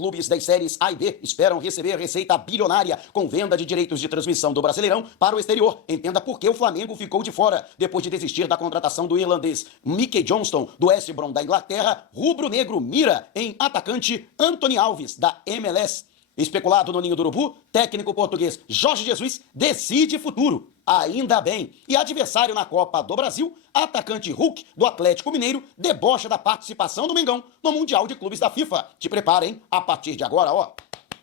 Clubes das séries A e B esperam receber receita bilionária com venda de direitos de transmissão do Brasileirão para o exterior. Entenda por que o Flamengo ficou de fora. Depois de desistir da contratação do irlandês Mickey Johnston, do West Brom da Inglaterra, rubro-negro mira em atacante Anthony Alves, da MLS. Especulado no Ninho do Urubu, técnico português Jorge Jesus decide futuro. Ainda bem. E adversário na Copa do Brasil, atacante Hulk, do Atlético Mineiro, debocha da participação do Mengão no Mundial de Clubes da FIFA. Te preparem, a partir de agora, ó.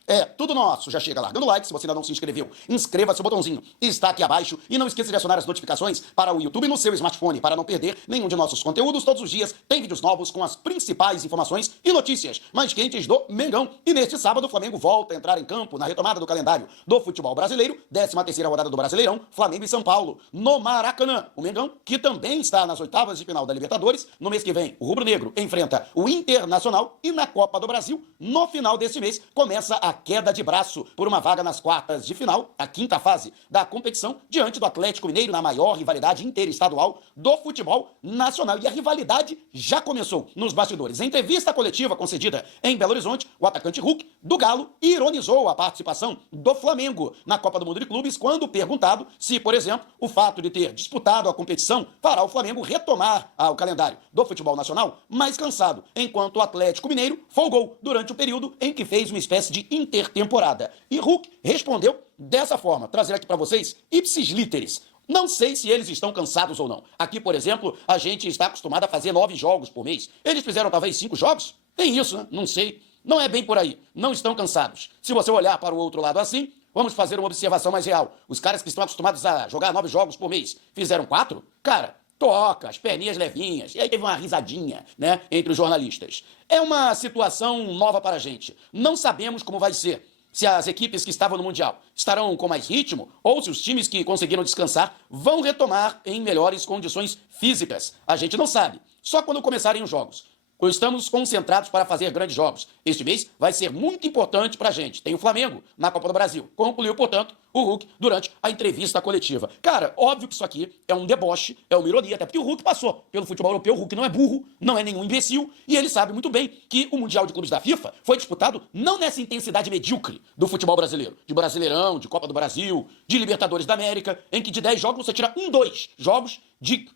É, tudo nosso. Já chega largando like, se você ainda não se inscreveu. Inscreva-se, o botãozinho está aqui abaixo. E não esqueça de acionar as notificações para o YouTube no seu smartphone, para não perder nenhum de nossos conteúdos. Todos os dias tem vídeos novos com as principais informações e notícias mais quentes do Mengão. E neste sábado o Flamengo volta a entrar em campo na retomada do calendário do futebol brasileiro. 13ª rodada do Brasileirão, Flamengo e São Paulo, no Maracanã. O Mengão, que também está nas oitavas de final da Libertadores. No mês que vem, o rubro-negro enfrenta o Internacional. E na Copa do Brasil, no final desse mês, começa a queda de braço por uma vaga nas quartas de final, a quinta fase da competição, diante do Atlético Mineiro, na maior rivalidade interestadual do futebol nacional. E a rivalidade já começou nos bastidores. Em entrevista coletiva concedida em Belo Horizonte, o atacante Hulk, do Galo, ironizou a participação do Flamengo na Copa do Mundo de Clubes, quando perguntado se, por exemplo, o fato de ter disputado a competição fará o Flamengo retomar o calendário do futebol nacional mais cansado, enquanto o Atlético Mineiro folgou durante o período em que fez uma espécie de intertemporada. E Hulk respondeu dessa forma, trazer aqui para vocês ipsis literis. Não sei se eles estão cansados ou não. Aqui, por exemplo, a gente está acostumado a fazer 9 jogos por mês. Eles fizeram talvez 5 jogos? Tem isso, né? Não sei. Não é bem por aí. Não estão cansados. Se você olhar para o outro lado assim, vamos fazer uma observação mais real. Os caras que estão acostumados a jogar 9 jogos por mês fizeram 4? Cara, toca, as perninhas levinhas. E aí teve uma risadinha, né, entre os jornalistas. É uma situação nova para a gente. Não sabemos como vai ser. Se as equipes que estavam no Mundial estarão com mais ritmo, ou se os times que conseguiram descansar vão retomar em melhores condições físicas. A gente não sabe. Só quando começarem os jogos. Estamos concentrados para fazer grandes jogos. Este mês vai ser muito importante para a gente. Tem o Flamengo na Copa do Brasil. Concluiu, portanto, o Hulk durante a entrevista coletiva. Cara, óbvio que isso aqui é um deboche, é uma ironia, até porque o Hulk passou pelo futebol europeu. O Hulk não é burro, não é nenhum imbecil, e ele sabe muito bem que o Mundial de Clubes da FIFA foi disputado não nessa intensidade medíocre do futebol brasileiro, de Brasileirão, de Copa do Brasil, de Libertadores da América, em que de 10 jogos você tira 2 jogos de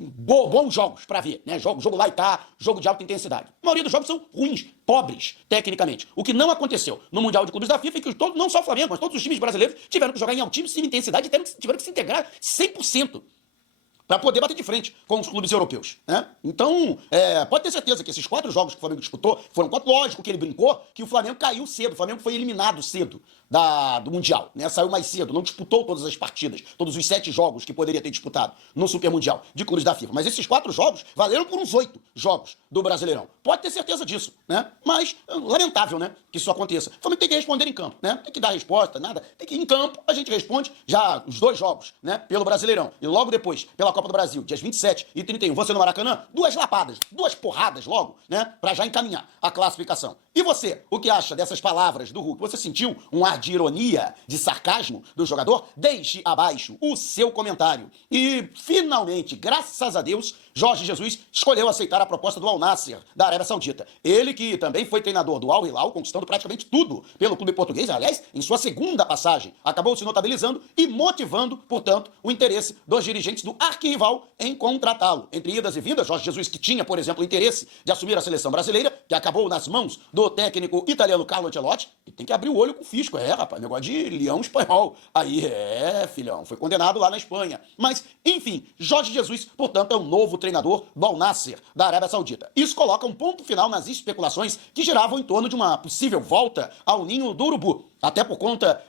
bons jogos pra ver, né? Jogo lá e tá, jogo de alta intensidade. A maioria dos jogos são ruins, pobres, tecnicamente. O que não aconteceu no Mundial de Clubes da FIFA é que não só o Flamengo, mas todos os times brasileiros tiveram que jogar em altíssima intensidade e tiveram que se integrar 100%. Para poder bater de frente com os clubes europeus, né? Então, pode ter certeza que esses 4 jogos que o Flamengo disputou foram 4, lógico que ele brincou, que o Flamengo caiu cedo, o Flamengo foi eliminado cedo do Mundial, né? Saiu mais cedo, não disputou todas as partidas, todos os 7 jogos que poderia ter disputado no Super Mundial de Clubes da FIFA. Mas esses 4 jogos valeram por uns 8 jogos do Brasileirão. Pode ter certeza disso, né? Mas, lamentável, né, que isso aconteça. O Flamengo tem que responder em campo, né? Tem que dar resposta, nada. Tem que ir em campo, a gente responde já os 2 jogos, né, pelo Brasileirão. E logo depois, pela Copa do Brasil, dias 27 e 31, você no Maracanã, 2 lapadas, 2 porradas logo, né, pra já encaminhar a classificação. E você, o que acha dessas palavras do Hulk? Você sentiu um ar de ironia, de sarcasmo do jogador? Deixe abaixo o seu comentário. E, finalmente, graças a Deus, Jorge Jesus escolheu aceitar a proposta do Al Nassr, da Arábia Saudita. Ele que também foi treinador do Al Hilal, conquistando praticamente tudo pelo clube português, aliás, em sua segunda passagem, acabou se notabilizando e motivando, portanto, o interesse dos dirigentes do arquirrival em contratá-lo. Entre idas e vindas, Jorge Jesus, que tinha, por exemplo, o interesse de assumir a seleção brasileira, que acabou nas mãos do técnico italiano Carlo Ancelotti, e tem que abrir o olho com o fisco, rapaz, negócio de leão espanhol. Aí, filhão, foi condenado lá na Espanha. Mas, enfim, Jorge Jesus, portanto, é o novo treinador do Al Nassr, da Arábia Saudita. Isso coloca um ponto final nas especulações que giravam em torno de uma possível volta ao Ninho do Urubu. Até por conta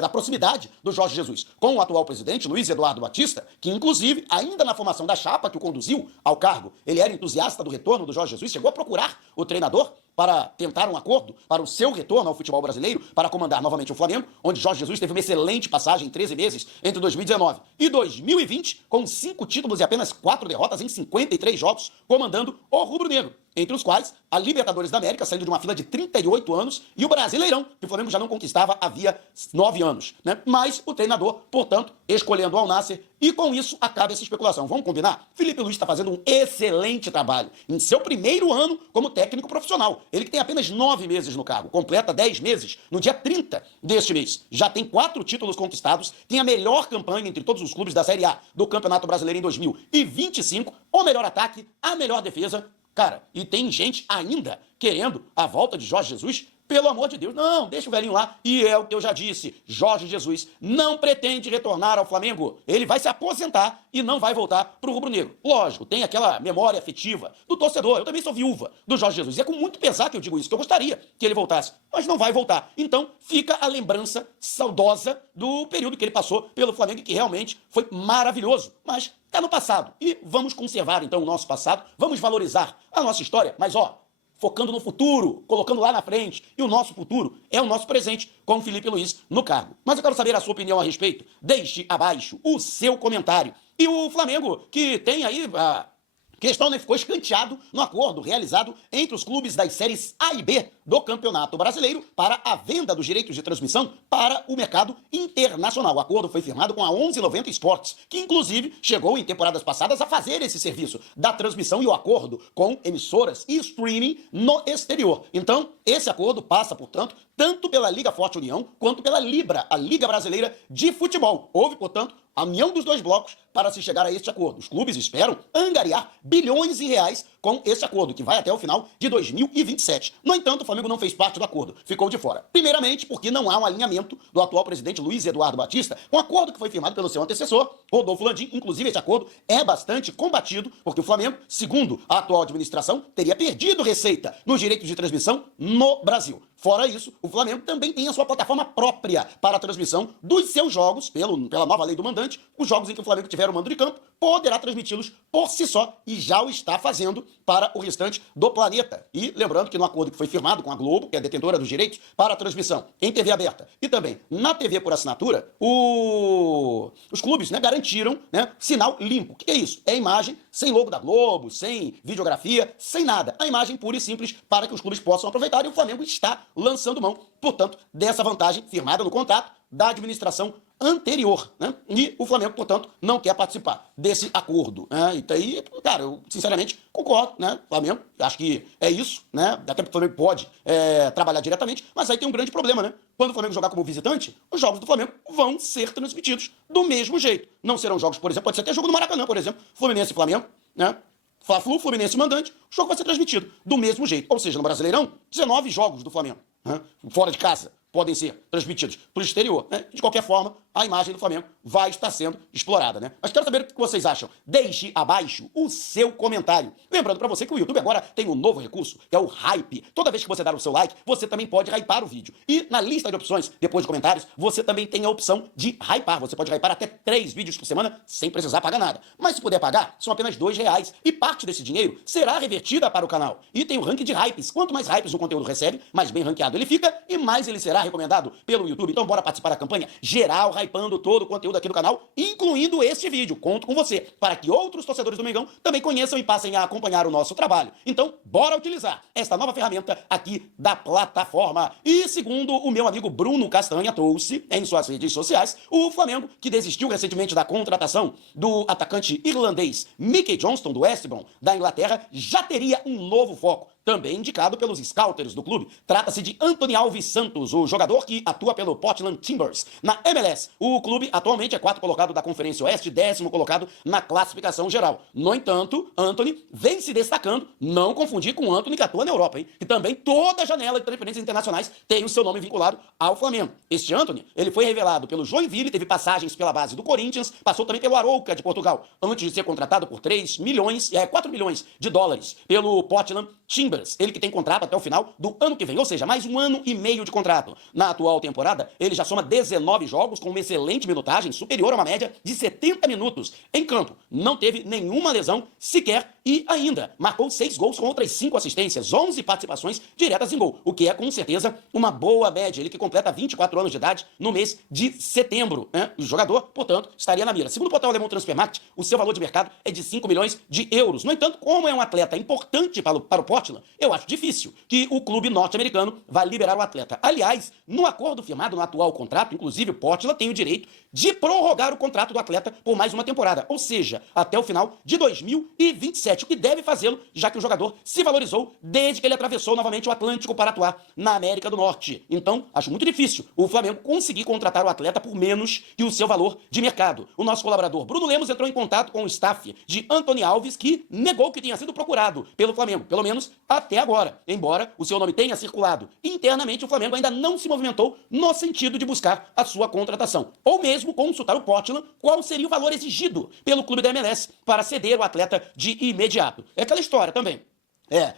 da proximidade do Jorge Jesus com o atual presidente, Luiz Eduardo Batista, que inclusive, ainda na formação da chapa que o conduziu ao cargo, ele era entusiasta do retorno do Jorge Jesus, chegou a procurar o treinador para tentar um acordo para o seu retorno ao futebol brasileiro, para comandar novamente o Flamengo, onde Jorge Jesus teve uma excelente passagem em 13 meses entre 2019 e 2020, com 5 títulos e apenas 4 derrotas em 53 jogos, comandando o rubro-negro. entre os quais a Libertadores da América, saindo de uma fila de 38 anos, e o Brasileirão, que o Flamengo já não conquistava havia 9 anos, né? Mas o treinador, portanto, escolhendo o Al Nassr, e com isso acaba essa especulação. Vamos combinar? Felipe Luiz está fazendo um excelente trabalho em seu primeiro ano como técnico profissional. Ele que tem apenas 9 meses no cargo, completa 10 meses no dia 30 deste mês. Já tem 4 títulos conquistados, tem a melhor campanha entre todos os clubes da Série A do Campeonato Brasileiro em 2025, o melhor ataque, a melhor defesa. Cara, e tem gente ainda querendo a volta de Jorge Jesus. Pelo amor de Deus, não, deixa o velhinho lá. E é o que eu já disse, Jorge Jesus não pretende retornar ao Flamengo. Ele vai se aposentar e não vai voltar pro rubro-negro. Lógico, tem aquela memória afetiva do torcedor. Eu também sou viúva do Jorge Jesus. E é com muito pesar que eu digo isso, que eu gostaria que ele voltasse. Mas não vai voltar. Então, fica a lembrança saudosa do período que ele passou pelo Flamengo e que realmente foi maravilhoso. Mas está no passado. E vamos conservar, então, o nosso passado. Vamos valorizar a nossa história. Mas, focando no futuro, colocando lá na frente. E o nosso futuro é o nosso presente, com o Felipe Luiz no cargo. Mas eu quero saber a sua opinião a respeito. Deixe abaixo o seu comentário. E o Flamengo, que tem aí a questão, né, ficou escanteado no acordo realizado entre os clubes das séries A e B do Campeonato Brasileiro para a venda dos direitos de transmissão para o mercado internacional. O acordo foi firmado com a 1190 Esportes, que inclusive chegou em temporadas passadas a fazer esse serviço da transmissão e o acordo com emissoras e streaming no exterior. Então, esse acordo passa, portanto, tanto pela Liga Forte União quanto pela Libra, a Liga Brasileira de Futebol. Houve, portanto, a união dos dois blocos para se chegar a este acordo. Os clubes esperam angariar bilhões de reais com esse acordo, que vai até o final de 2027. No entanto, o Flamengo não fez parte do acordo, ficou de fora. Primeiramente, porque não há um alinhamento do atual presidente Luiz Eduardo Batista com o acordo que foi firmado pelo seu antecessor, Rodolfo Landim. Inclusive, esse acordo é bastante combatido, porque o Flamengo, segundo a atual administração, teria perdido receita nos direitos de transmissão no Brasil. Fora isso, o Flamengo também tem a sua plataforma própria para a transmissão dos seus jogos, pela nova lei do mandante. Os jogos em que o Flamengo tiver o mando de campo, poderá transmiti-los por si só, e já o está fazendo para o restante do planeta. E lembrando que no acordo que foi firmado com a Globo, que é a detentora dos direitos para a transmissão em TV aberta e também na TV por assinatura, os clubes, né, garantiram, né, sinal limpo. O que é isso? É imagem sem logo da Globo, sem videografia, sem nada. A imagem pura e simples para que os clubes possam aproveitar, e o Flamengo está lançando mão, portanto, dessa vantagem firmada no contrato da administração anterior, né? E o Flamengo, portanto, não quer participar desse acordo, né? E daí, cara, eu sinceramente concordo, né? Flamengo, acho que é isso, né? Até porque o Flamengo pode trabalhar diretamente, mas aí tem um grande problema, né? Quando o Flamengo jogar como visitante, os jogos do Flamengo vão ser transmitidos do mesmo jeito. Não serão jogos, por exemplo, pode ser até jogo no Maracanã, por exemplo, Fluminense e Flamengo, né? Fla-Flu, Fluminense mandante, o jogo vai ser transmitido do mesmo jeito. Ou seja, no Brasileirão, 19 jogos do Flamengo, né, fora de casa, podem ser transmitidos para o exterior, né? De qualquer forma, a imagem do Flamengo vai estar sendo explorada, né? Mas quero saber o que vocês acham. Deixe abaixo o seu comentário. Lembrando para você que o YouTube agora tem um novo recurso, que é o Hype. Toda vez que você dar o seu like, você também pode hypar o vídeo. E na lista de opções, depois de comentários, você também tem a opção de hypar. Você pode hypar até 3 vídeos por semana sem precisar pagar nada. Mas se puder pagar, são apenas R$2. E parte desse dinheiro será revertida para o canal. E tem o ranking de hypes. Quanto mais hypes o conteúdo recebe, mais bem ranqueado ele fica e mais ele será recomendado pelo YouTube. Então bora participar da campanha geral, hypando todo o conteúdo aqui do canal, incluindo este vídeo. Conto com você, para que outros torcedores do Mengão também conheçam e passem a acompanhar o nosso trabalho. Então, bora utilizar esta nova ferramenta aqui da plataforma. E segundo o meu amigo Bruno Castanha trouxe em suas redes sociais, o Flamengo, que desistiu recentemente da contratação do atacante irlandês Mickey Johnston, do West Brom, da Inglaterra, já teria um novo foco, também indicado pelos scouters do clube. Trata-se de Anthony Alves Santos, o jogador que atua pelo Portland Timbers. Na MLS, o clube atualmente é 4º colocado da Conferência Oeste, 10º colocado na classificação geral. No entanto, Anthony vem se destacando, não confundir com o Anthony que atua na Europa, hein? E também toda a janela de transferências internacionais tem o seu nome vinculado ao Flamengo. Este Anthony, ele foi revelado pelo Joinville, teve passagens pela base do Corinthians, passou também pelo Arouca de Portugal, antes de ser contratado por 4 milhões de dólares pelo Portland Timbers. Ele que tem contrato até o final do ano que vem, ou seja, mais 1 ano e meio de contrato. Na atual temporada, ele já soma 19 jogos com uma excelente minutagem, superior a uma média de 70 minutos em campo. Não teve nenhuma lesão sequer E ainda marcou 6 gols com outras 5 assistências, 11 participações diretas em gol, o que é com certeza uma boa média. Ele que completa 24 anos de idade no mês de setembro, né? O jogador, portanto, estaria na mira. Segundo o portal alemão Transfermarkt, o seu valor de mercado é de 5 milhões de euros. No entanto, como é um atleta importante para o Portland, eu acho difícil que o clube norte-americano vá liberar o atleta. Aliás, no acordo firmado no atual contrato, inclusive o Portland tem o direito de prorrogar o contrato do atleta por mais uma temporada, ou seja, até o final de 2027, o que deve fazê-lo, já que o jogador se valorizou desde que ele atravessou novamente o Atlântico para atuar na América do Norte. Então, acho muito difícil o Flamengo conseguir contratar o atleta por menos que o seu valor de mercado. O nosso colaborador Bruno Lemos entrou em contato com o staff de Antony Alves, que negou que tenha sido procurado pelo Flamengo, pelo menos até agora, embora o seu nome tenha circulado. Internamente, o Flamengo ainda não se movimentou no sentido de buscar a sua contratação, ou mesmo consultar o Portland qual seria o valor exigido pelo clube da MLS para ceder o atleta de imediato. É aquela história também.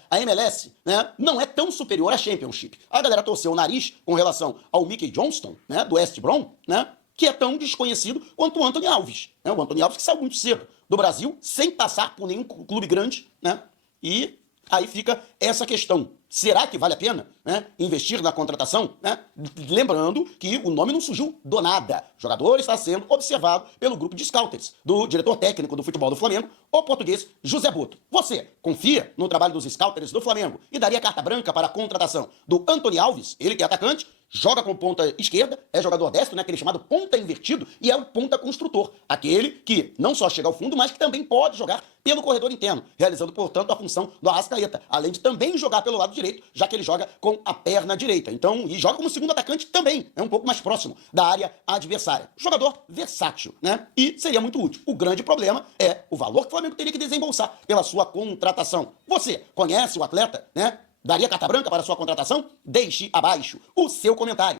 A MLS, né, não é tão superior à Championship. A galera torceu o nariz com relação ao Mickey Johnston, né, do West Brom, né, que é tão desconhecido quanto o Antony Alves. Né, o Antony Alves que saiu muito cedo do Brasil, sem passar por nenhum clube grande, né, e aí fica essa questão. Será que vale a pena, né, investir na contratação? Né? Lembrando que o nome não surgiu do nada. O jogador está sendo observado pelo grupo de scouters do diretor técnico do futebol do Flamengo, o português José Boto. Você confia no trabalho dos scouters do Flamengo e daria carta branca para a contratação do Antony Alves, ele que é atacante, joga com ponta esquerda, é jogador destro, né, aquele chamado ponta invertido, e é o ponta construtor, aquele que não só chega ao fundo, mas que também pode jogar pelo corredor interno, realizando, portanto, a função do Arrascaeta, além de também jogar pelo lado direito, já que ele joga com a perna direita. Então, e joga como segundo atacante também, é um pouco mais próximo da área adversária. Jogador versátil, né? E seria muito útil. O grande problema é o valor que o Flamengo teria que desembolsar pela sua contratação. Você conhece o atleta, né? Daria carta branca para a sua contratação? Deixe abaixo o seu comentário.